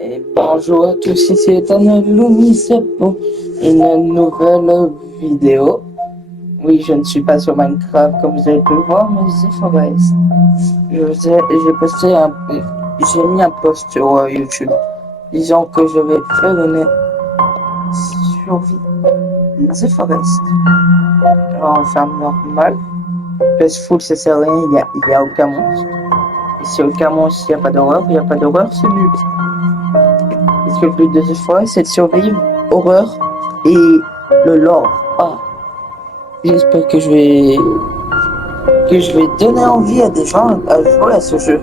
Et bonjour à tous, ici est Annelou pour une nouvelle vidéo. Oui, je ne suis pas sur Minecraft comme vous avez pu le voir, mais c'est Forest. J'ai posté j'ai mis un post sur YouTube disant que je vais faire une survie The Forest en ferme normale. Peaceful, ça sert à rien, il y a aucun monstre. Et si aucun monstre, il n'y a pas d'horreur, c'est nul. Parce que le but de The Forest, c'est de survivre, horreur et le lore. Ah, j'espère que je vais donner envie à des gens à jouer à ce jeu.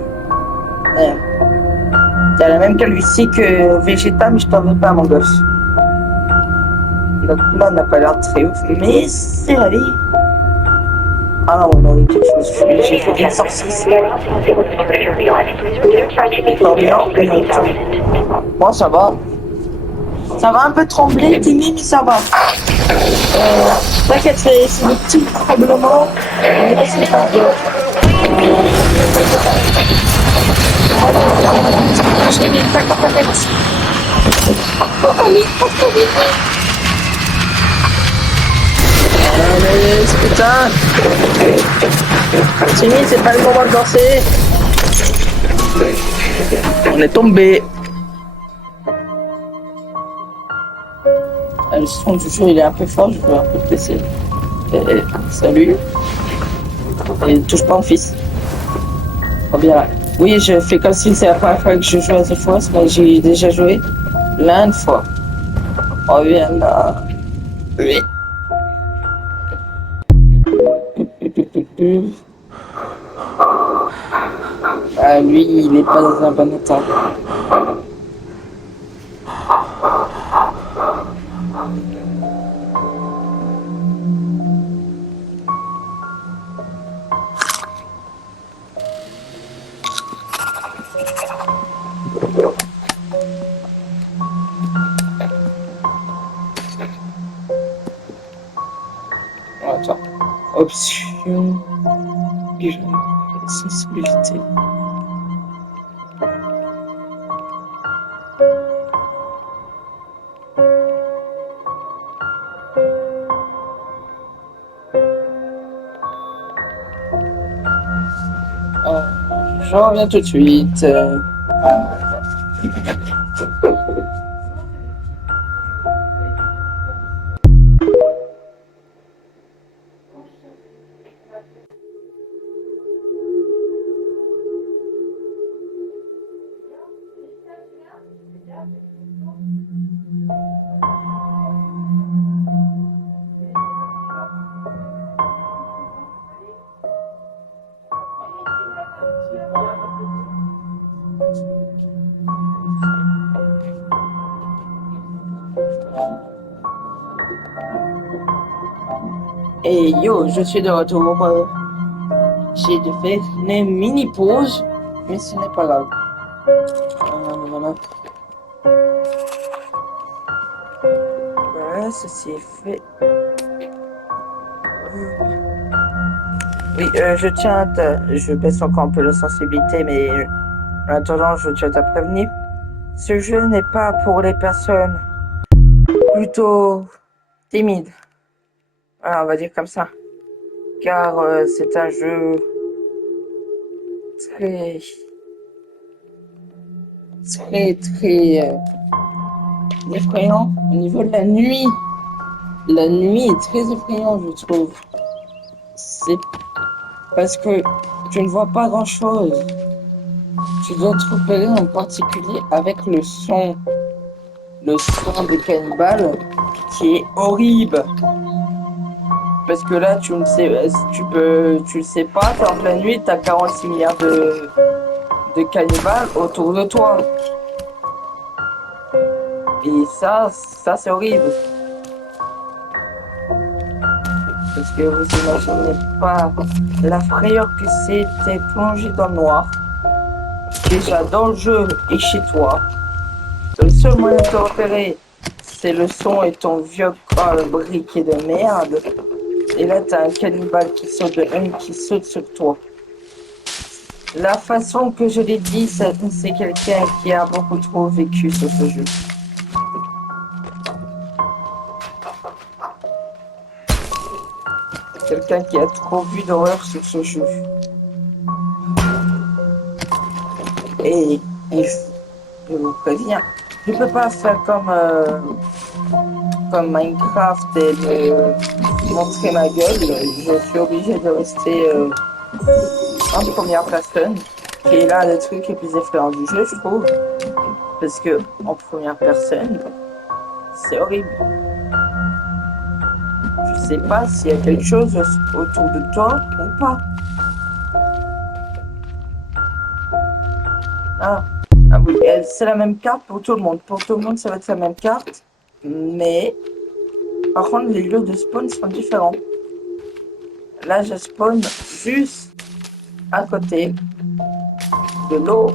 T'as la même calvitie que Vegeta, mais je t'en veux pas, mon gosse. Notre plan n'a pas l'air très ouf, mais c'est la vie. Ah non, on aurait quelque chose. J'ai fait des sorciers. Moi, ça va. Ça va un peu trembler, Timmy, mais ça va. T'inquiète, c'est des petits tremblements. Mais c'est pas grave. J'ai mis une plaque dans ta tête. Allez, putain. Timmy, c'est pas le moment de danser. On est tombé. Le son du jeu il est un peu fort, je vais un peu te laisser. Salut. Et touche pas mon fils. Trop bien. Oui, je fais comme si c'est la première fois que je joue à The Forest, mais j'ai déjà joué plein de fois. Oh bien là. Oui. Ah lui, il est pas dans un bon état. Attends. Option. Sensibilité. Je reviens tout de suite. Et yo, je suis de retour. J'ai dû faire une mini pause, mais ce n'est pas grave. Voilà. Voilà, ça c'est fait. Oui, je baisse encore un peu la sensibilité, mais en attendant, je tiens à te prévenir. Ce jeu n'est pas pour les personnes plutôt timides. Voilà, on va dire comme ça. Car c'est un jeu très, très effrayant au niveau de la nuit. La nuit est très effrayante, je trouve. C'est parce que tu ne vois pas grand-chose. Tu dois te repérer en particulier avec le son des cannibales qui est horrible. Parce que là, tu ne sais, tu le sais pas, t'es en pleine nuit, t'as 46 milliards de cannibales autour de toi. Et ça c'est horrible. Parce que vous imaginez pas la frayeur que c'était plongé dans le noir. Déjà dans le jeu et chez toi. Le seul moyen de te repérer, c'est le son et ton vieux briquet de merde. Et là, t'as un cannibale qui saute sur toi. La façon que je l'ai dit, c'est quelqu'un qui a beaucoup trop vécu sur ce jeu. Quelqu'un qui a trop vu d'horreur sur ce jeu. Et je vous préviens, je peux pas faire comme Minecraft et montrer ma gueule. Je suis obligé de rester en première personne, qui est là le truc le plus effrayant du jeu, je trouve. Parce que en première personne, c'est horrible. Je sais pas s'il y a quelque chose autour de toi ou pas. Ah, ah oui, c'est la même carte pour tout le monde. Pour tout le monde, ça va être la même carte. Mais, par contre, les lieux de spawn sont différents. Là, je spawn juste à côté de l'eau.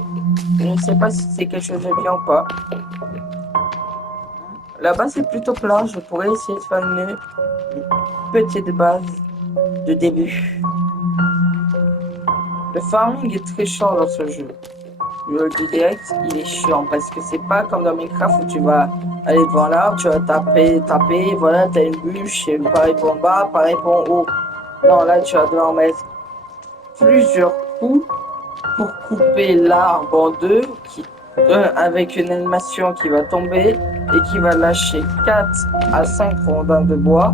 Je ne sais pas si c'est quelque chose de bien ou pas. Là-bas, c'est plutôt plat. Je pourrais essayer de faire une petite base de début. Le farming est très chiant dans ce jeu. Le direct, il est chiant parce que c'est pas comme dans Minecraft où tu vas aller devant l'arbre, tu vas taper, voilà, t'as une bûche, et pareil pour en bas, pareil pour en haut. Non, là, tu vas devoir mettre plusieurs coups pour couper l'arbre en deux, avec une animation qui va tomber et qui va lâcher 4 à 5 rondins de bois.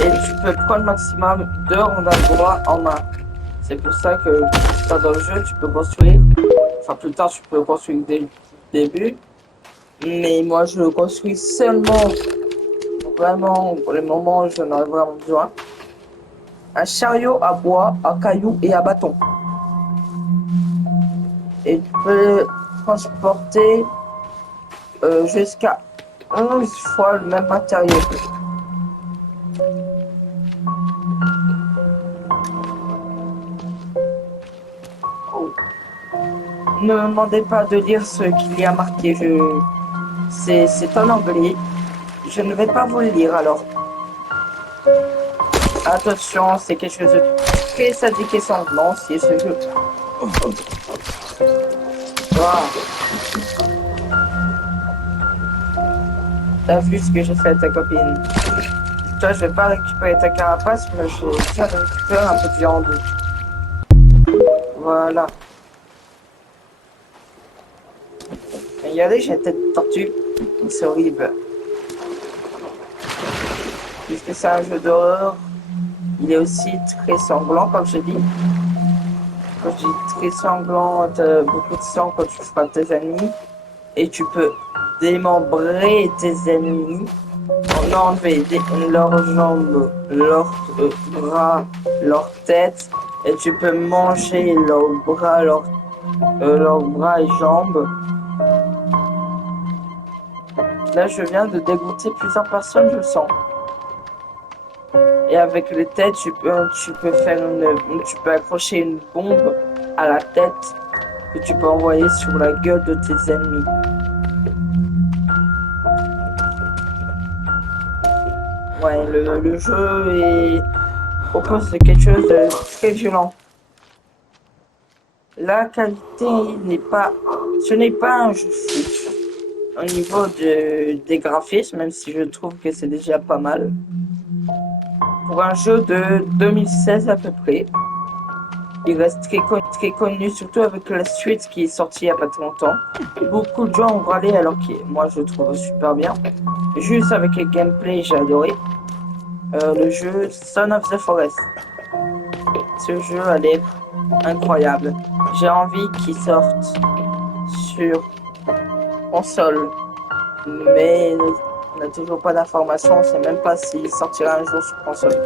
Et tu peux prendre maximum 2 rondins de bois en main. C'est pour ça que dans le jeu, tu peux construire. Enfin, plus tard, tu peux construire dès le début. Mais moi, je le construis seulement, vraiment, pour les moments où j'en aurais vraiment besoin. Un chariot à bois, à cailloux et à bâton. Et tu peux transporter jusqu'à 11 fois le même matériau. Ne me demandez pas de lire ce qu'il y a marqué. C'est en anglais. Je ne vais pas vous le lire alors. Attention, c'est quelque chose de très sadique et sanglant si ce jeu. Wow. T'as vu ce que j'ai fait à ta copine? Toi, je vais pas récupérer ta carapace, mais je vais déjà récupérer un peu de viande. Voilà. Et regardez, j'ai une tête de tortue. C'est horrible. Puisque c'est un jeu d'horreur, il est aussi très sanglant, comme je dis. Quand je dis très sanglant, t'as beaucoup de sang quand tu frappes tes ennemis. Et tu peux démembrer tes ennemis, en enlever leurs jambes, leurs bras, leurs têtes. Et tu peux manger leurs bras et jambes. Là, je viens de dégoûter plusieurs personnes, je sens. Et avec les têtes, tu peux accrocher une bombe à la tête que tu peux envoyer sur la gueule de tes ennemis. Ouais, le jeu propose quelque chose de très violent. La qualité ce n'est pas un jeu fou au niveau des graphismes, même si je trouve que c'est déjà pas mal. Pour un jeu de 2016 à peu près, il reste très connu, surtout avec la suite qui est sortie il n'y a pas très longtemps. Beaucoup de gens ont râlé alors que moi je le trouve super bien. Juste avec le gameplay, j'ai adoré. Le jeu Son of the Forest. Ce jeu a l'air incroyable. J'ai envie qu'il sorte sur console, mais on n'a toujours pas d'informations. On ne sait même pas s'il sortira un jour sur console.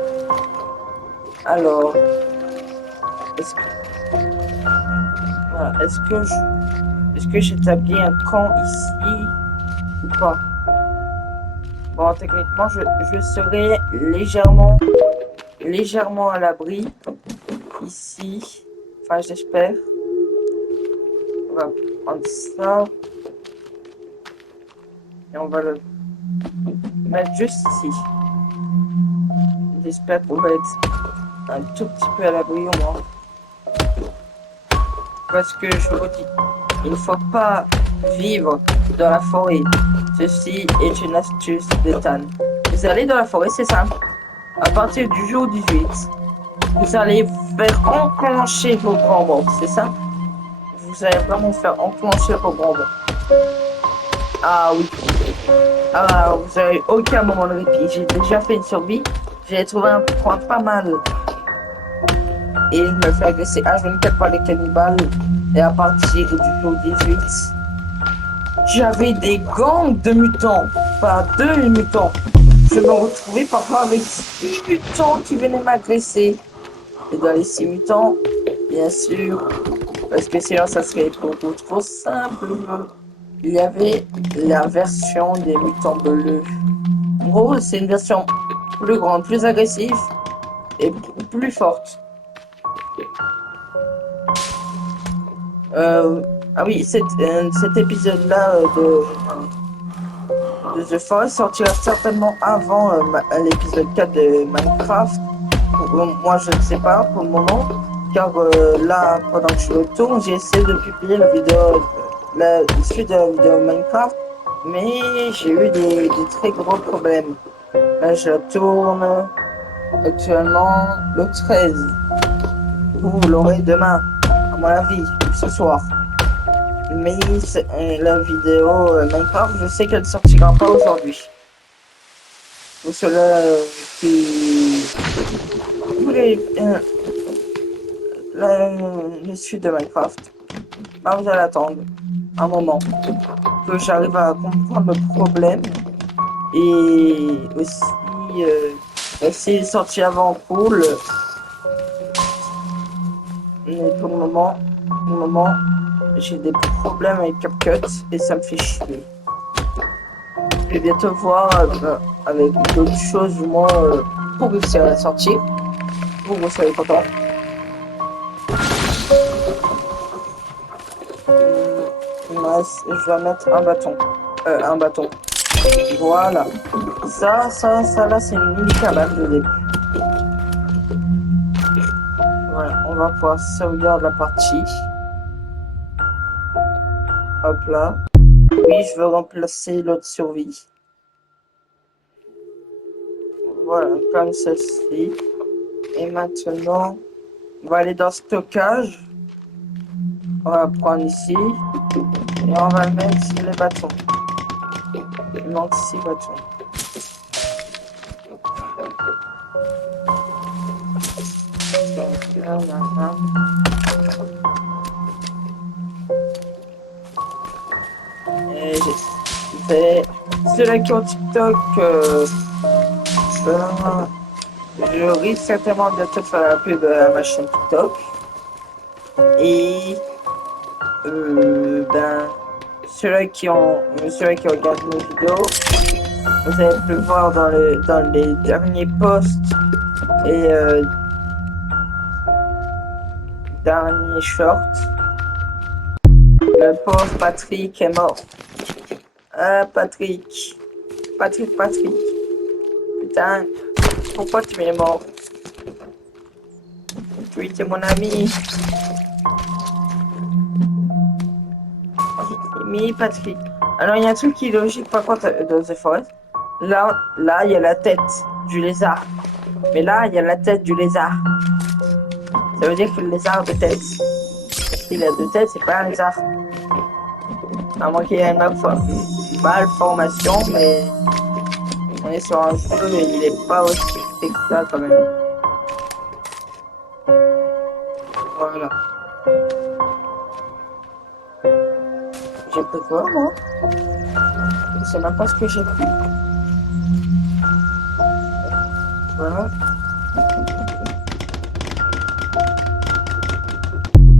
Alors, est-ce que, voilà, est-ce que j'établis un camp ici ou pas? Bon, techniquement, je serai légèrement à l'abri ici. Enfin, j'espère. On va prendre ça. Et on va le mettre juste ici. J'espère qu'on va être un tout petit peu à l'abri au moins. Parce que je vous dis, il ne faut pas vivre dans la forêt. Ceci est une astuce de Tan. Vous allez dans la forêt, c'est simple. À partir du jour 18, vous allez faire enclencher vos grands mots, c'est simple. Vous allez vraiment faire enclencher vos grands mots. Ah oui. Ah, vous avez aucun moment de répit. J'ai déjà fait une survie. J'ai trouvé un point pas mal. Et je me fais agresser H24 par les cannibales. Et à partir du jour 18, j'avais des gangs de mutants. Pas deux mutants. Je me retrouvais parfois avec 6 mutants qui venaient m'agresser. Et dans les 6 mutants, bien sûr, parce que sinon ça serait beaucoup trop simple. Il y avait la version des mutants bleus. En gros, c'est une version plus grande, plus agressive et plus forte. Ah oui, cet épisode-là de The Forest sortira certainement avant l'épisode 4 de Minecraft. Moi, je ne sais pas pour le moment, car là, pendant que je le tourne, j'ai essayé de publier la suite de la vidéo Minecraft, mais j'ai eu des très gros problèmes. Là, je la tourne actuellement le 13. Vous l'aurez demain, à mon avis, ce soir. Mais la vidéo Minecraft, je sais qu'elle sortira pas aujourd'hui. Pour ceux-là qui voulaient le suite de Minecraft, bah, vous allez attendre un moment que j'arrive à comprendre le problème. Et aussi, s'il est sorti avant, cool. Mais pour le moment, j'ai des problèmes avec CapCut et ça me fait chier. Je vais bientôt voir avec d'autres choses, moi, pour réussir à la sortir. Vous serez content. Je vais mettre un bâton. Un bâton. Voilà. Ça, là, c'est une mini cabane de début. Voilà, on va pouvoir sauvegarder la partie. Hop là. Oui, je veux remplacer l'autre survie. Voilà, comme ceci. Et maintenant, on va aller dans stockage. On va prendre ici. Et on va le mettre sur les bâtons. Il manque 6 bâtons. Donc là, maintenant. Et j'ai fait. Ceux-là qui ont TikTok, je risque certainement bientôt de faire la pub à ma chaîne TikTok. Et ben, ceux-là qui regardent mes vidéos, vous avez pu voir dans les derniers posts et derniers shorts, le pauvre Patrick est mort. Ah, Patrick. Patrick. Putain, pourquoi tu es mort? Tu étais mon ami. Mais Patrick. Alors, il y a un truc qui est logique, par contre, dans The Forest. Là, il y a la tête du lézard. Mais là, il y a la tête du lézard. Ça veut dire que le lézard a deux têtes. S'il a deux têtes, c'est pas un lézard. À moins qu'il y ait une malformation, mais on est sur un jeu et il est pas aussi fait que ça quand même. Voilà. J'ai pris quoi, moi? Je sais même pas ce que j'ai pris. Voilà.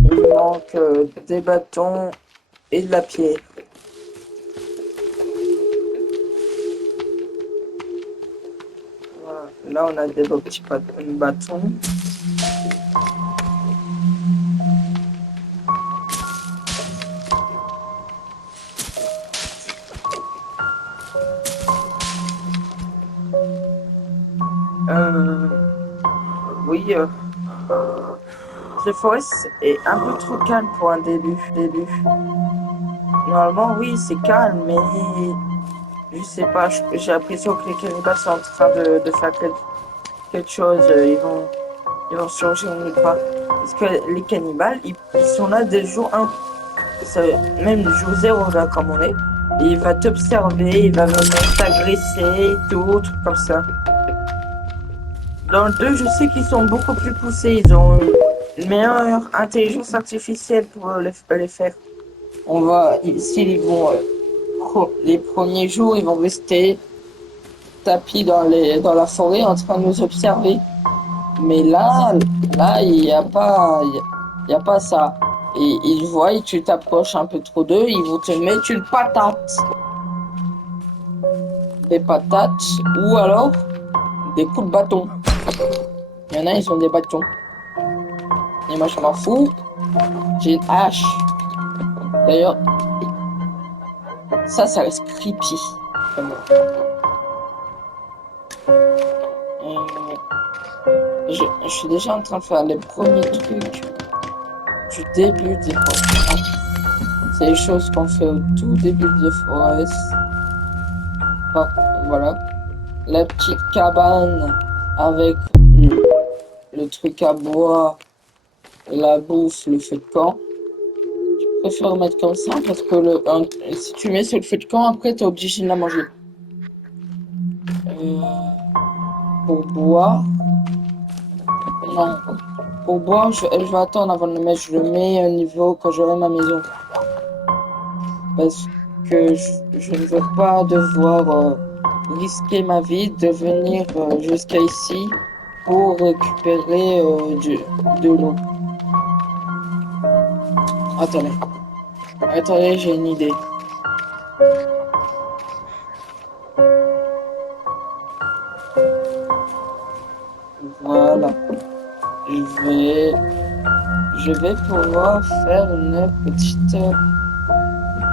Il manque des bâtons et de la pierre. Voilà. Là, on a des beaux petits bâtons. Oui, de Forest est un peu trop calme pour un début. Normalement, oui, c'est calme, mais je sais pas, j'ai l'impression que les cannibales sont en train de faire quelque chose. Ils vont changer nulle part. Parce que les cannibales, ils sont là dès le jour 1. Même le jour 0, là, comme on est. Et il va t'observer, il va venir t'agresser et tout, truc comme ça. Dans le 2, je sais qu'ils sont beaucoup plus poussés. Ils ont une meilleure intelligence artificielle pour les faire. S'ils vont, les premiers jours, ils vont rester tapis dans la forêt en train de nous observer. Mais là, il n'y a pas, il y a pas ça. Et ils voient, tu t'approches un peu trop d'eux, ils vont te mettre une patate. Des patates, ou alors des coups de bâton. Il y en a, ils ont des bâtons. Et moi, je m'en fous. J'ai une hache. D'ailleurs, ça reste creepy. Je suis déjà en train de faire les premiers trucs du début des Forest. C'est les choses qu'on fait au tout début des Forest. Ah, voilà. La petite cabane avec le truc à bois, la bouffe, le feu de camp. Je préfère le mettre comme ça parce que si tu mets sur le feu de camp, après, t'es obligé de la manger. Pour boire, non. Pour boire, je vais attendre avant de le mettre. Je le mets au niveau quand j'aurai ma maison. Parce que je ne veux pas devoir risquer ma vie de venir jusqu'à ici pour récupérer de l'eau. Attendez, j'ai une idée. Voilà. Je vais pouvoir faire une petite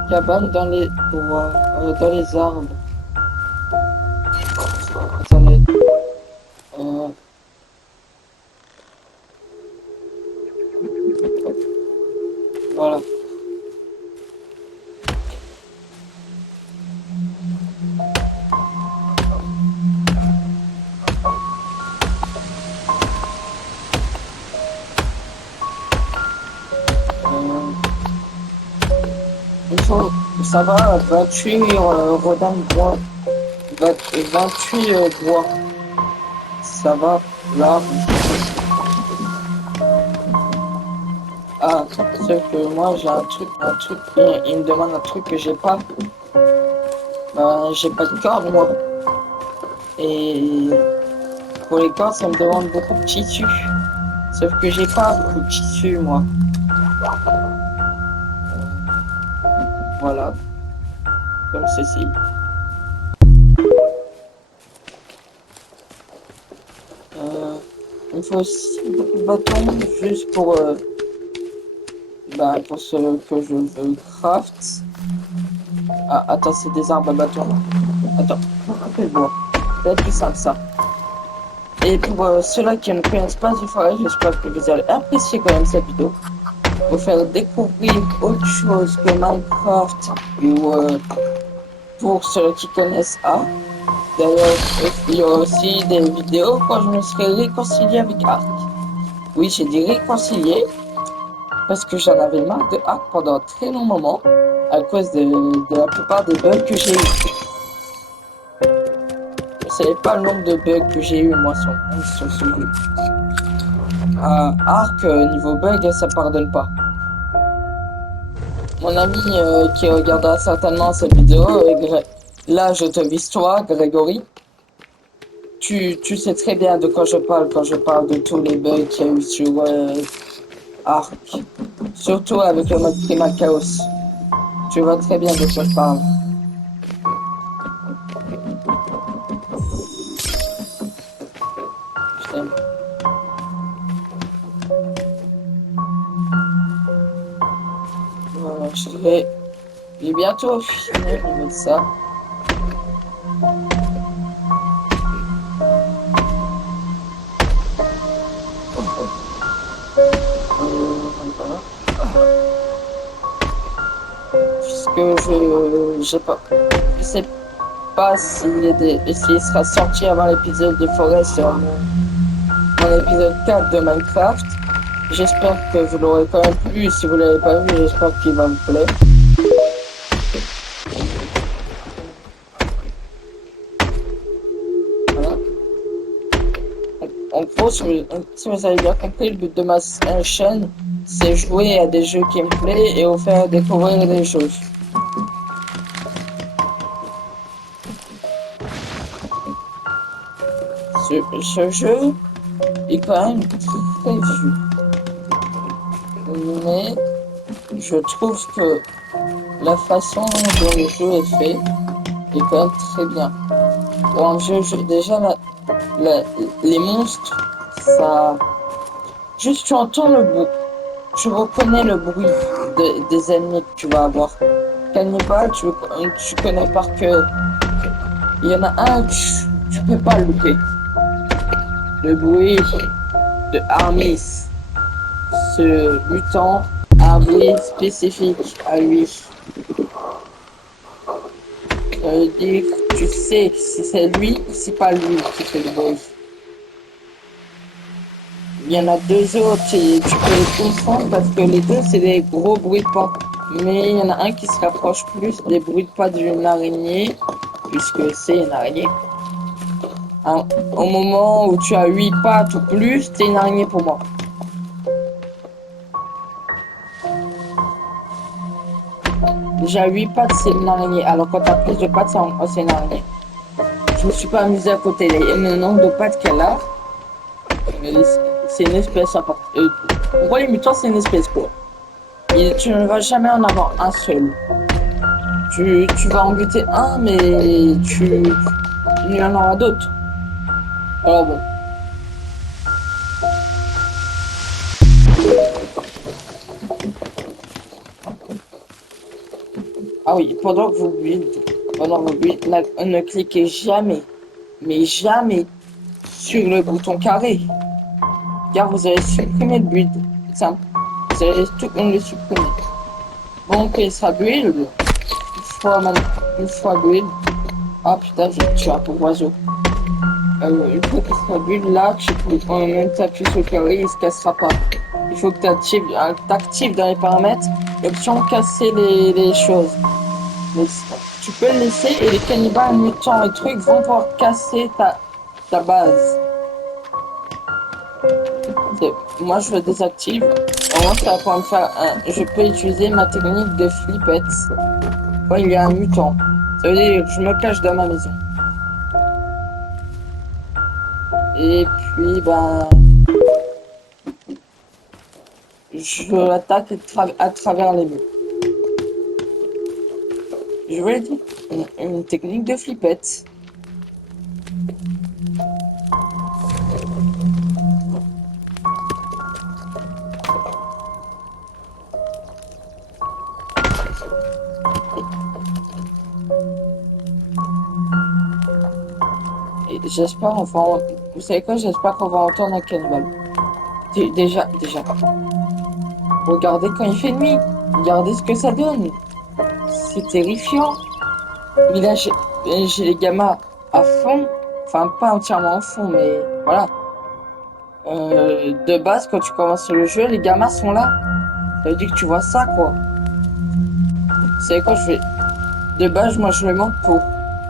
cabane dans les bois, dans les arbres. Attendez. Voilà. Ça va, 28 rodins de bois. 28 bois. Ça va, là. Ah, sauf que moi j'ai un truc, il me demande un truc que j'ai pas. J'ai pas de corde moi. Et pour les cordes, ça me demande beaucoup de tissu. Sauf que j'ai pas beaucoup de tissu moi. Voilà. Comme ceci. Il faut aussi beaucoup de bâtons juste pour ce que je veux craft. Ah, attends, c'est des arbres à bâtons. Attends, couper le bois. C'est plus simple ça. Et pour ceux-là qui ne connaissent pas du forêt, j'espère que vous allez apprécier quand même cette vidéo. Pour faire découvrir autre chose que Minecraft ou pour ceux qui connaissent A. D'ailleurs, il y aura aussi des vidéos quand je me serai réconcilié avec Ark. Oui, j'ai dit réconcilié parce que j'en avais marre de Ark pendant un très long moment à cause de la plupart des bugs que j'ai eu. Vous savez pas le nombre de bugs que j'ai eu moi sur ce jeu. Ark, niveau bug, ça pardonne pas. Mon ami qui regardera certainement cette vidéo, là je te vise toi, Grégory. Tu sais très bien de quoi je parle quand je parle de tous les bugs qu'il y a eu sur Ark. Surtout avec le mode Primal Chaos. Tu vois très bien de quoi je parle. Je t'aime. Voilà, j'ai bientôt fini de mettre ça. Puisque je sais pas s'il sera sorti avant l'épisode de Forest, mon épisode 4 de Minecraft. J'espère que vous l'aurez quand même plu. Si vous l'avez pas vu, j'espère qu'il va vous plaire. Voilà. En gros, si vous avez bien compris, le but de ma chaîne, c'est jouer à des jeux qui me plaisent et vous faire découvrir des choses. Ce jeu est quand même très vieux. Mais je trouve que la façon dont le jeu est fait est quand même très bien. Pour un vieux jeu, déjà, les monstres, ça... Juste tu entends le bruit. Tu reconnais le bruit des ennemis que tu vas avoir. Cannibal, tu connais par cœur. Il y en a un, tu peux pas le louper. Le bruit de Armis, ce mutant a un bruit spécifique à lui. Ça veut dire que tu sais si c'est lui ou si pas lui qui fait le bruit. Il y en a deux autres et tu peux les confondre parce que les deux c'est des gros bruits de pas. Mais il y en a un qui se rapproche plus des bruits de pas d'une araignée, puisque c'est une araignée. Au moment où tu as 8 pattes ou plus, c'est une araignée pour moi. Déjà 8 pattes, c'est une araignée. Alors quand tu as plus de pattes, c'est une araignée. Je me suis pas amusé à côté le nombre de pattes qu'elle a. C'est une espèce à part. Pour moi, les mutants, c'est une espèce quoi. Et tu ne vas jamais en avoir un seul. Tu vas en buter un, mais il y en aura d'autres. Alors bon. Ah oui, pendant que vous build, ne cliquez jamais, mais jamais sur le bouton carré, car vous allez supprimer le build. C'est simple. Vous allez tout le supprimer. Donc il sera build. Une fois build. Ah putain, j'ai tué un pauvre oiseau. Une fois qu'il sera build, là, tu peux quand même t'appuyer sur le carré, il se cassera pas. Il faut que tu actives dans les paramètres l'option casser les choses. Mais tu peux le laisser et les cannibales, mutants et trucs vont pouvoir casser ta base. Moi je le désactive. Au moins ça va pouvoir me faire je peux utiliser ma technique de flippette. Quand il y a un mutant. Ça veut dire que je me cache dans ma maison. Et puis ben je l'attaque à travers les murs. Je vous l'ai dit, une technique de flippette. Et j'espère enfin, vous savez quoi, j'espère qu'on va entendre un cannibale. Déjà. Regardez quand il fait nuit. Regardez ce que ça donne. C'est terrifiant. Mais là, j'ai les gammas à fond. Enfin, pas entièrement à fond, mais voilà. De base, quand tu commences le jeu, les gammas sont là. Ça veut dire que tu vois ça, quoi. Vous savez quoi, de base, moi, je le montre pour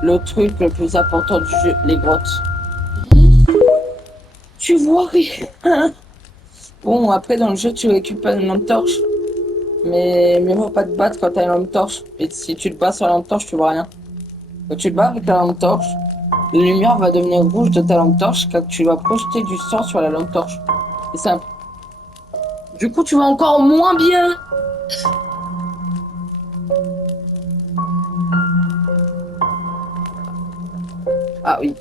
le truc le plus important du jeu, les grottes. Tu vois rien. Bon, après, dans le jeu, tu récupères une lampe torche. Mais faut pas te battre quand t'as une lampe torche. Et si tu te bats sur la lampe torche, tu vois rien. Quand tu te bats avec la lampe torche, la lumière va devenir rouge de ta lampe torche car tu vas projeter du sang sur la lampe torche. C'est simple. Du coup, tu vas encore moins bien. Ah oui.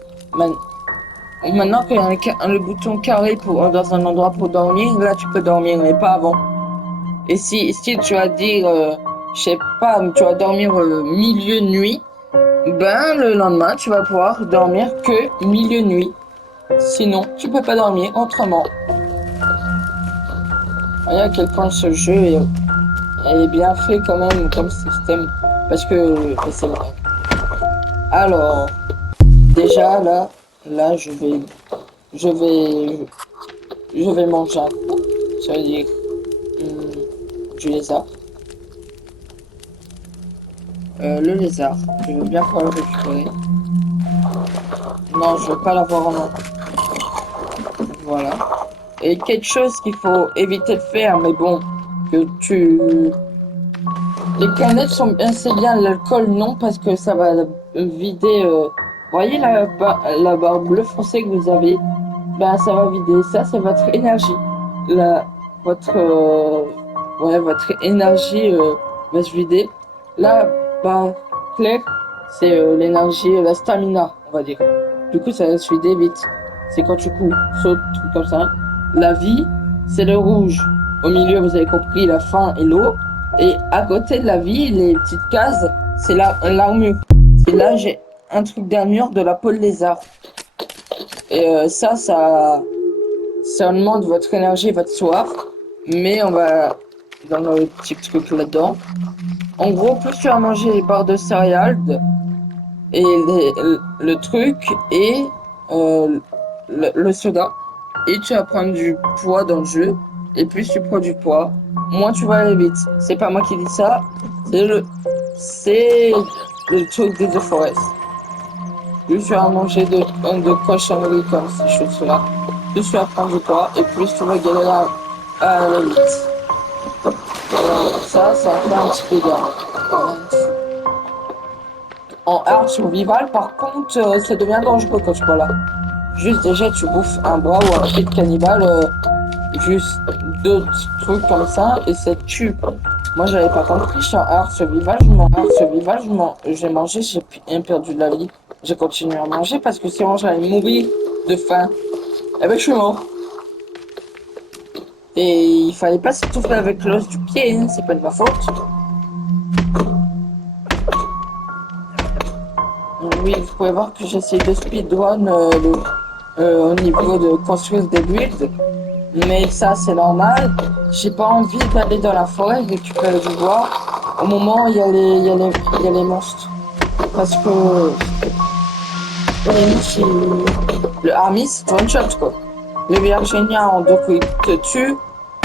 Maintenant qu'il y a le bouton carré dans un endroit pour dormir, là tu peux dormir, mais pas avant. Et si tu vas dire, je sais pas, tu vas dormir milieu de nuit, ben le lendemain tu vas pouvoir dormir que milieu de nuit. Sinon, tu peux pas dormir autrement. Voyez à quel point ce jeu est bien fait quand même comme système. Parce que c'est vrai. Alors, déjà là, je vais, je vais manger un coup. Ça veut dire du lézard. Le lézard, je veux bien pouvoir le récupérer. Non, je veux pas l'avoir en main. Voilà. Et quelque chose qu'il faut éviter de faire, mais bon, que tu... Les canettes sont assez bien, l'alcool non, parce que ça va vider... Voyez la barre bleue foncée que vous avez? Ben, ça va vider. Ça, c'est votre énergie. La, votre... ouais, votre énergie va se vider. La barre claire, c'est l'énergie, la stamina, on va dire. Du coup, ça va se vider vite. C'est quand tu cours, sautes, trucs comme ça. La vie, c'est le rouge. Au milieu, vous avez compris, la faim et l'eau. Et à côté de la vie, les petites cases, c'est l'armure. Et là, j'ai un truc d'armure de la peau de lézard. Et ça augmente votre énergie et votre soif. Mais on va dans le petit truc là-dedans. En gros, plus tu vas manger les barres de céréales et le truc et le soda. Et tu vas prendre du poids dans le jeu. Et plus tu prends du poids, moins tu vas aller vite. C'est pas moi qui dis ça, c'est le truc des The Forest. Plus tu vas manger de cochonneries comme ces choses-là, plus tu vas prendre du poids et plus tu vas galérer à aller vite. Ça fait un petit peu bien. En hard survival, par contre, ça devient dangereux quand tu vois là. Juste déjà, tu bouffes un bras ou un pied de cannibale, juste deux trucs comme ça, et ça te tue. Moi, j'avais pas compris, je suis en hard survival, j'ai mangé, j'ai perdu de la vie. J'ai continué à manger parce que sinon j'allais mourir de faim. Eh ben, je suis mort. Et il fallait pas s'étouffer avec l'os du pied, hein, c'est pas de ma faute. Oui, vous pouvez voir que j'essaie de speedrun au niveau de construire des builds. Mais ça, c'est normal. J'ai pas envie d'aller dans la forêt récupérer du bois au moment où il y a les monstres. Parce que le Army, c'est one shot, quoi. Le Virginia en deux coups, il te tue.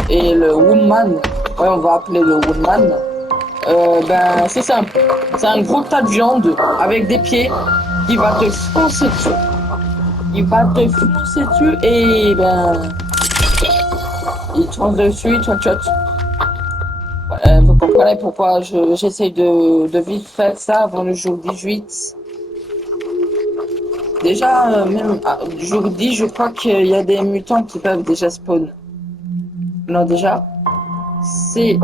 Et le Woodman, ouais, on va appeler le Woodman. Ben, c'est simple. C'est un gros tas de viande avec des pieds qui va te foncer dessus. Il va te foncer dessus et ben, il te fonce dessus, il te one shot. Vous comprenez pourquoi j'essaie de vite faire ça avant le jour 18. Déjà, même du jour 10, je crois qu'il y a des mutants qui peuvent déjà spawn. Non, déjà, c'est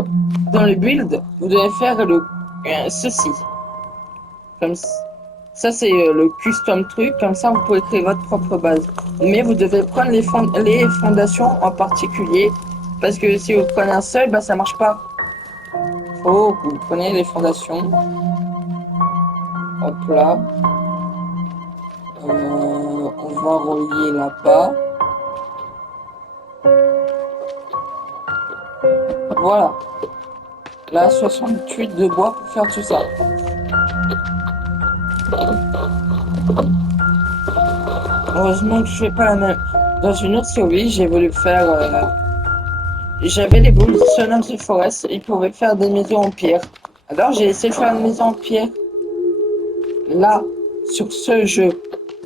dans le build, vous devez faire ceci. Comme ça, c'est le custom truc. Comme ça, vous pouvez créer votre propre base. Mais vous devez prendre les fondations en particulier. Parce que si vous prenez un seul, bah, ça marche pas. Faut que vous preniez les fondations. Hop là. On va relier là-bas. Voilà. Là, 68 de bois pour faire tout ça. Heureusement que je fais pas la même. Dans une autre série, j'ai voulu faire. J'avais les boules Son of the Forest, ils pouvaient faire des maisons en pierre. Alors j'ai essayé de faire une maison en pierre. Là, sur ce jeu.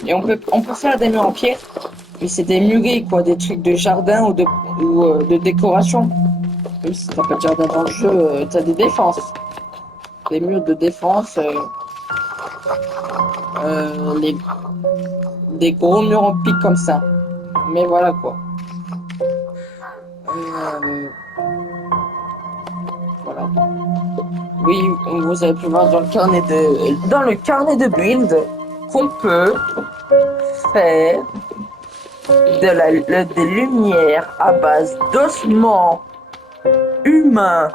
Et on peut faire des murs en pierre, mais c'est des murets, quoi, des trucs de jardin ou de décoration. Même si t'as pas de jardin dans le jeu, t'as des défenses. Des murs de défense, les, des gros murs en pic comme ça. Mais voilà quoi. Voilà. Oui, vous avez pu voir dans le carnet de build qu'on peut faire des lumières à base d'ossements humains.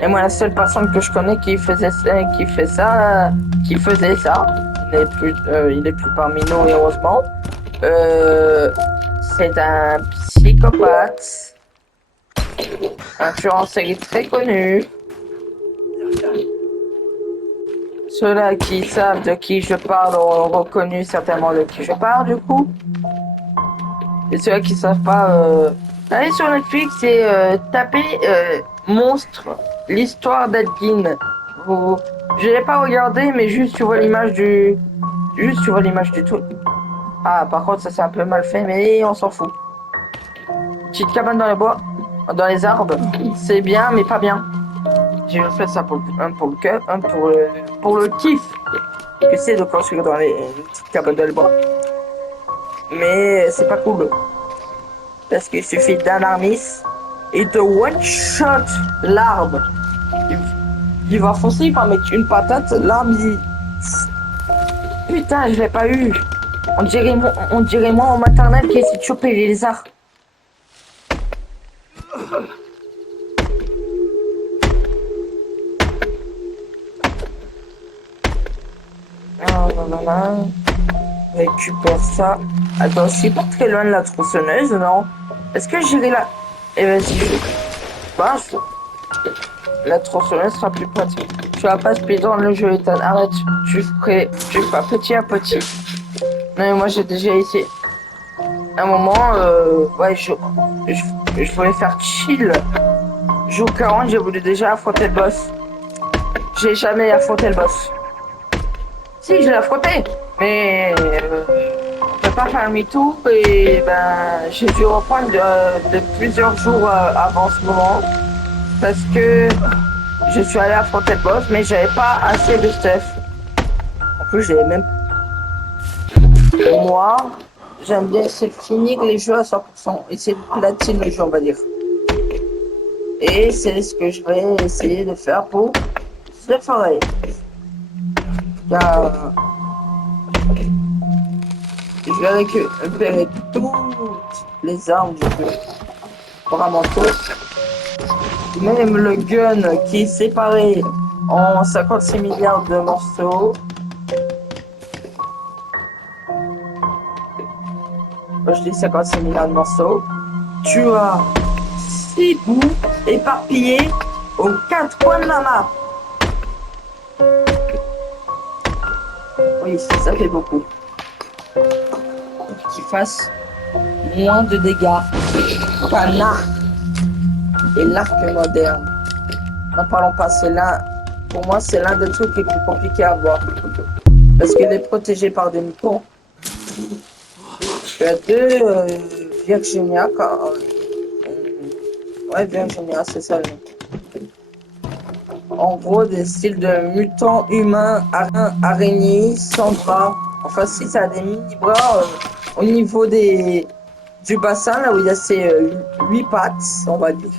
Et moi, la seule personne que je connais qui faisait ça, il est plus parmi nous, heureusement. C'est un psychopathe. Un tueur en série très connu. Ceux-là qui savent de qui je parle ont reconnu certainement de qui je parle du coup. Et ceux-là qui savent pas, allez sur Netflix et tapez Monstre, l'histoire d'Edgin. Vous... Je l'ai pas regardé, mais juste tu vois l'image du... Juste tu vois l'image du truc. Ah, par contre, ça c'est un peu mal fait, mais on s'en fout. Petite cabane dans les bois, dans les arbres, c'est bien, mais pas bien. J'ai fait ça pour un pour le cœur, un pour le kiff. J'essaie de construire dans les petites cabanes dans les bois. Mais c'est pas cool. Parce qu'il suffit d'un armistice et de one-shot l'arbre. Il va foncer, il va mettre une patate, l'arbre il... Putain, je l'ai pas eu. On dirait moi en maternelle qui essaie de choper les lézards. Ah là là là. Récupère ça. Attends, je suis pas très loin de la tronçonneuse, non? Est-ce que j'irai là? Eh vas-y. Bah, la tronçonneuse sera plus pratique. Tu vas pas speedrun le jeu, Ethan. Arrête. Tu feras petit à petit. Non, mais moi j'ai déjà essayé. À un moment, ouais, je voulais faire chill. Jour 40, j'ai voulu déjà affronter le boss. J'ai jamais affronté le boss. Si, je l'ai affronté, mais on peut pas faire demi-tour et ben j'ai dû reprendre de plusieurs jours avant ce moment parce que je suis allé affronter le boss, mais j'avais pas assez de stuff. En plus, j'avais même moi, j'aime bien essayer de finir les jeux à 100%, essayer de platiner le jeu, on va dire. Et c'est ce que je vais essayer de faire pour ce forêt. Car je vais récupérer toutes les armes du jeu. Vraiment toutes. Même le gun qui est séparé en 56 milliards de morceaux. Je dis 56 milliards de morceaux. Tu as 6 bouts éparpillés aux 4 coins de la map. Oui, ça fait beaucoup. Qu'il fasse moins de dégâts qu'un arc. Et l'arc moderne. N'en parlons pas, c'est l'un, pour moi, c'est l'un des trucs les plus compliqués à avoir. Parce qu'il est protégé par des moutons. Tu as deux Virginia, ouais, Virginia, c'est ça le nom. En gros, des styles de mutants humains, araignées, sans bras. Enfin, si, ça a des mini-bras au niveau du bassin, là où il y a ses 8 pattes, on va dire.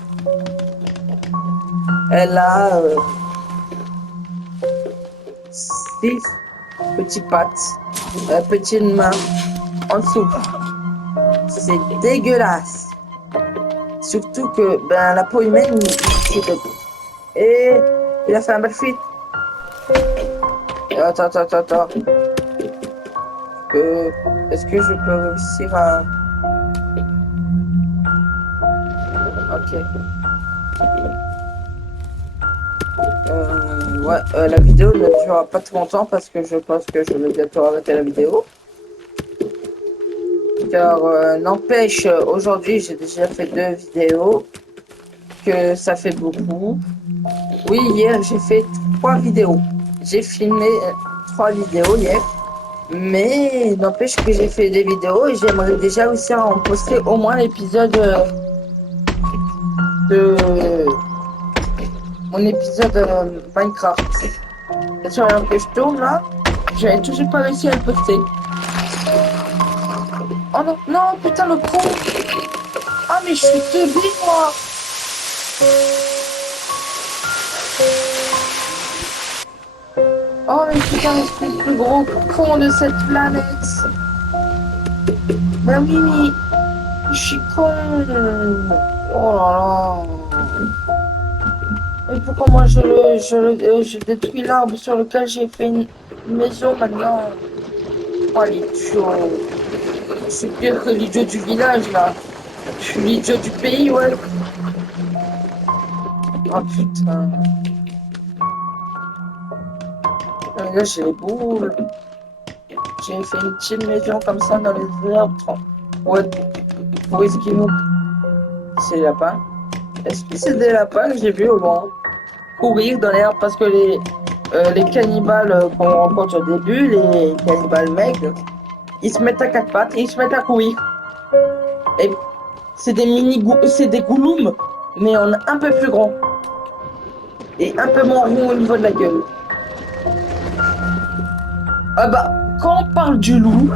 Elle a 6 petites pattes, petites mains en dessous. C'est dégueulasse. Surtout que ben, la peau humaine, c'est de... Et il a fait un bel fuite. Attends. Est-ce que je peux réussir à... Ok. Ouais, la vidéo ne durera pas trop longtemps parce que je pense que je vais bientôt arrêter la vidéo. Car n'empêche, aujourd'hui j'ai déjà fait 2 vidéos, que ça fait beaucoup. Oui, hier j'ai fait 3 vidéos. J'ai filmé 3 vidéos hier. Mais n'empêche que j'ai fait des vidéos et j'aimerais déjà réussir à en poster au moins l'épisode de mon épisode Minecraft. C'est sur que je tourne là, j'avais toujours pas réussi à le poster. Oh non, non, putain le con. Ah mais je suis teubé moi. Oh mais putain, je suis le plus gros con de cette planète. Bah oui, mais je suis con. Oh là là. Et pourquoi moi je détruis l'arbre sur lequel j'ai fait une maison maintenant? Oh l'idiot. Je suis pire que l'idiot du village là. Je suis l'idiot du pays, ouais. Oh putain. Là, j'ai les boules. J'ai fait une petite maison comme ça dans les herbes. Ouais, pour esquiver. C'est des lapins. Est-ce que c'est des lapins que j'ai vus au loin courir dans l'herbe parce que les cannibales qu'on rencontre au début, les cannibales maigres, ils se mettent à quatre pattes et ils se mettent à courir. Et c'est des c'est des gouloums, mais en un peu plus grand et un peu moins rond au niveau de la gueule. Ah bah, quand on parle du loup,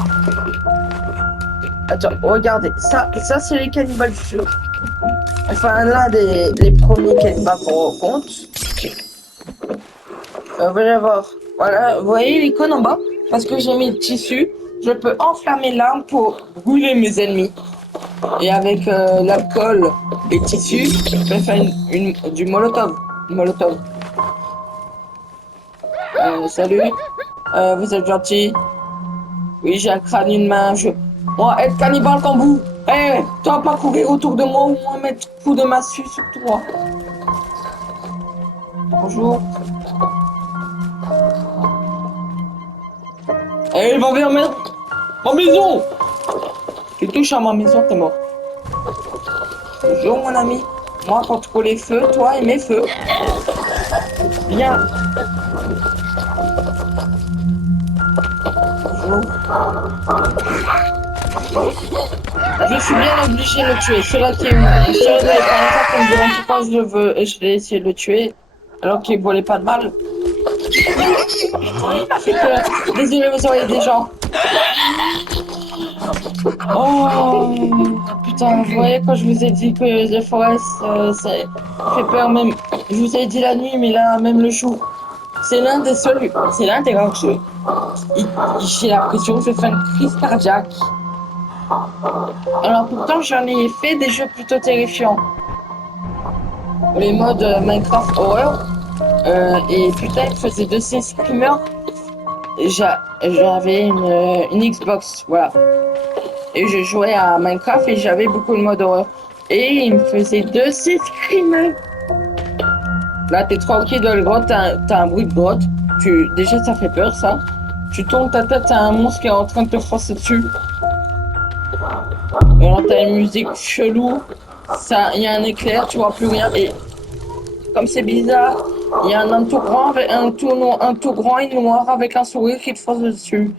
attends, regardez, ça c'est les cannibales sûrs. Enfin, l'un des premiers cannibales qu'on rencontre. Vous allez voir. Voilà, vous voyez l'icône en bas? Parce que j'ai mis le tissu, je peux enflammer l'arme pour brûler mes ennemis. Et avec l'alcool et le tissu, je peux faire du molotov. Molotov. Salut. Vous êtes gentil. Oui, j'ai un crâne, une main. Moi, être cannibale comme vous. Eh, tu vas pas courir autour de moi ou moi mettre coup de massue sur toi. Bonjour. Eh, il va venir mettre ma maison. Tu touches à ma maison, t'es mort. Bonjour, mon ami. Moi, contre les feux, toi et mes feux. Viens. Bonjour. Je suis bien obligé de le tuer. Cela n'avait pas longtemps qu'on me demande pourquoi je l'ai essayé de le tuer, alors qu'il volait pas de mal. Il m'a fait peur. Désolé, vous auriez des gens. Oh, putain, vous voyez quand je vous ai dit que The Forest, ça fait peur même. Je vous ai dit la nuit, mais là, même le jour. C'est l'un des seuls, c'est l'un des rares jeux. J'ai l'impression que je fais une crise cardiaque. Alors pourtant, j'en ai fait des jeux plutôt terrifiants. Les modes Minecraft Horror. Et putain, il faisait de ces screamers. J'avais une Xbox, voilà. Et je jouais à Minecraft et j'avais beaucoup de modes horreur. Et il me faisait de ces screamers. Là, t'es tranquille dans le grotte, t'as un bruit de grotte. Déjà, ça fait peur, ça. Tu tournes ta tête, t'as un monstre qui est en train de te forcer dessus. Et là, t'as une musique chelou. Il y a un éclair, tu vois plus rien. Et comme c'est bizarre, il y a un tout grand, un tout grand et noir avec un sourire qui te force dessus.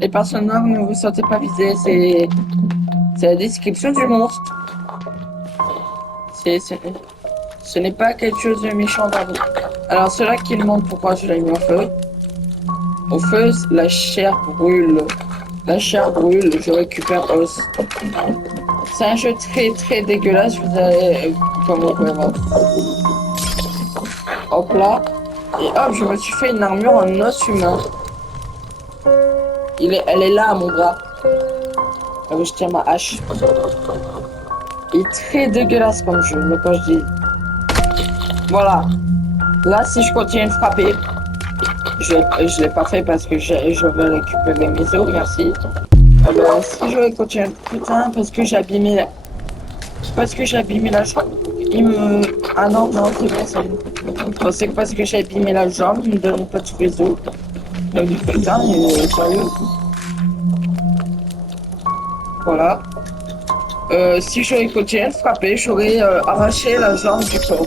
Les personnages ne vous sentez pas visés, c'est la description du monstre. Ce n'est pas quelque chose de méchant dans vous. Alors cela qui demande pourquoi je l'ai mis au feu. Au feu, la chair brûle. La chair brûle, je récupère os. C'est un jeu très très dégueulasse, vous allez comme vous pouvez voir. Hop là. Et hop, je me suis fait une armure en os humain. Elle est là à mon bras. Ah oui, je tiens ma hache. Il est très dégueulasse comme jeu, mais quand je dis. Voilà. Là, si je continue de frapper, je l'ai pas fait parce que je veux récupérer mes os, merci. Si je vais continuer, putain, parce que j'ai abîmé la. Parce que j'ai abîmé la jambe, Ah non, non, c'est bon, c'est bon. Je pensais que parce que j'ai abîmé la jambe, il me donne pas tous les os. Donc, putain, il est sérieux. Voilà. Si j'aurais continué de frapper, j'aurais arraché la jambe du corps.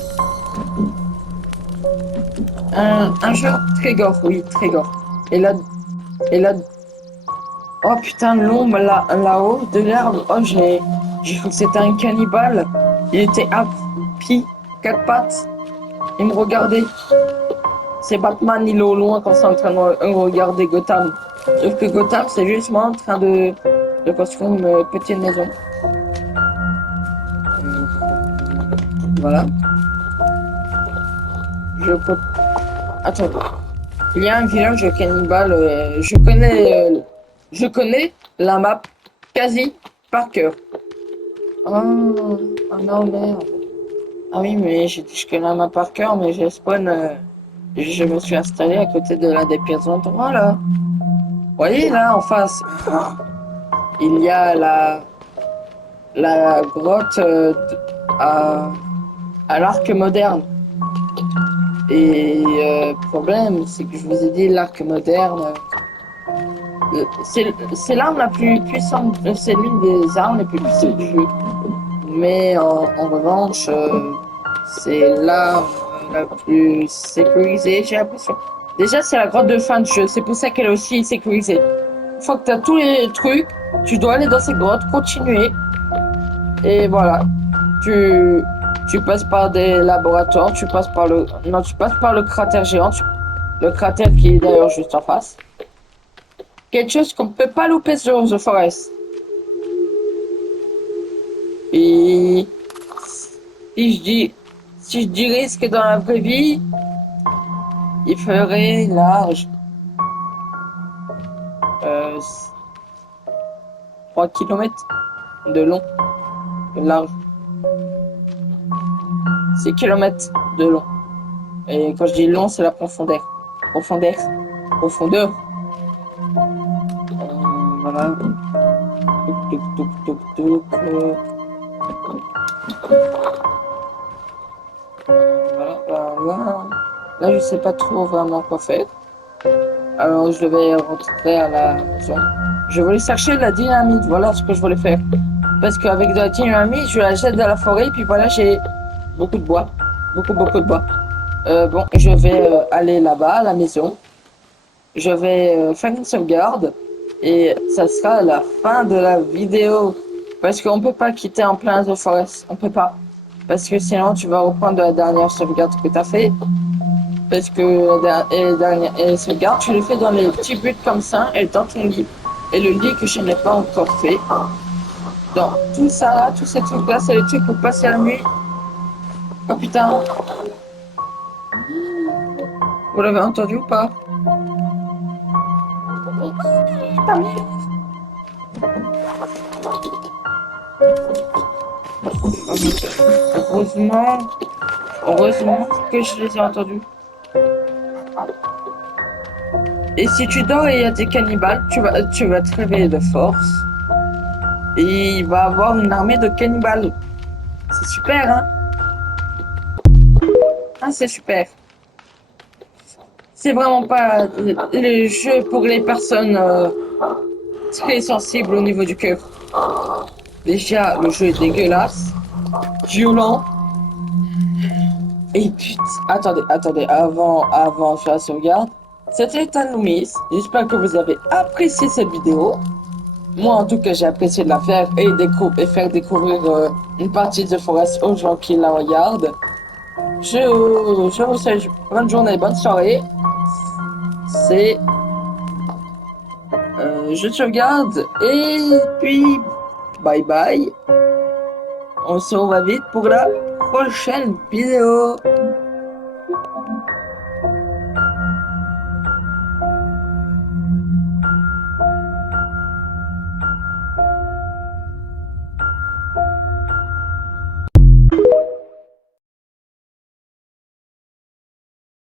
Un jeu très gore, oui, très gore. Et là, oh putain, l'ombre là-haut de l'herbe, oh j'ai cru que c'était un cannibale. Il était accroupi, quatre pattes, il me regardait. C'est Batman, il est au loin quand c'est en train de regarder Gotham. Sauf que Gotham, c'est juste moi en train de construire une petite maison. Voilà. Attends. Il y a un village de cannibales. Je connais la map quasi par cœur. Oh non, merde. Ah oui, mais j'ai dit je connais la map par cœur, mais j'ai spawn. Je me suis installé à côté de l'un des pires endroits là. Vous voyez là en face, il y a la grotte à l'arc moderne. Et problème, c'est que je vous ai dit, l'arc moderne, c'est l'arme la plus puissante, c'est l'une des armes les plus puissantes du jeu. Mais en revanche, c'est l'arme la plus sécurisée, j'ai l'impression. Déjà, c'est la grotte de fin de jeu, c'est pour ça qu'elle est aussi sécurisée. Une fois que tu as tous les trucs, tu dois aller dans cette grotte, continuer, et voilà. Tu, tu passes par des laboratoires, tu passes par le, non, tu passes par le cratère géant, le cratère qui est d'ailleurs juste en face. Quelque chose qu'on ne peut pas louper sur The Forest. Et si je dis, si je dirais ce que dans la vraie vie, il ferait large 3 km de long, de large, 6 km de long. Et quand je dis long, c'est la profondeur. Profondeur. Profondeur. Voilà. Touc, touc, touc, touc, voilà. Là, je sais pas trop vraiment quoi faire. Alors, je vais rentrer à la maison. Je voulais chercher la dynamite. Voilà ce que je voulais faire. Parce qu'avec de la dynamite, je la jette dans la forêt. Puis voilà, j'ai beaucoup de bois. Beaucoup de bois. Bon, je vais aller là-bas, à la maison. Je vais faire une sauvegarde. Et ça sera la fin de la vidéo. Parce qu'on peut pas quitter en plein The Forest. On peut pas. Parce que sinon, tu vas reprendre la dernière sauvegarde que tu as fait. Parce que la dernière sauvegarde, tu le fais dans les petits buts comme ça, et dans ton lit. Et le lit que je n'ai pas encore fait. Donc, tout ça là, tous ces trucs-là, c'est les trucs pour passer la nuit. Oh putain. Vous l'avez entendu ou pas? Heureusement, heureusement que je les ai entendus. Et si tu dors et il y a des cannibales, tu vas te réveiller de force. Et il va y avoir une armée de cannibales. C'est super, hein? Ah, c'est super. C'est vraiment pas le jeu pour les personnes très sensibles au niveau du cœur. Déjà, le jeu est dégueulasse, violent. Et putain, attendez, avant je la sauvegarde. C'était un Loomis. J'espère que vous avez apprécié cette vidéo. Moi, en tout cas, j'ai apprécié de la faire et faire découvrir une partie de Forest aux gens qui la regardent. Je vous souhaite bonne journée, bonne soirée. C'est je sauvegarde et puis bye bye. On se revoit vite pour la prochaine vidéo.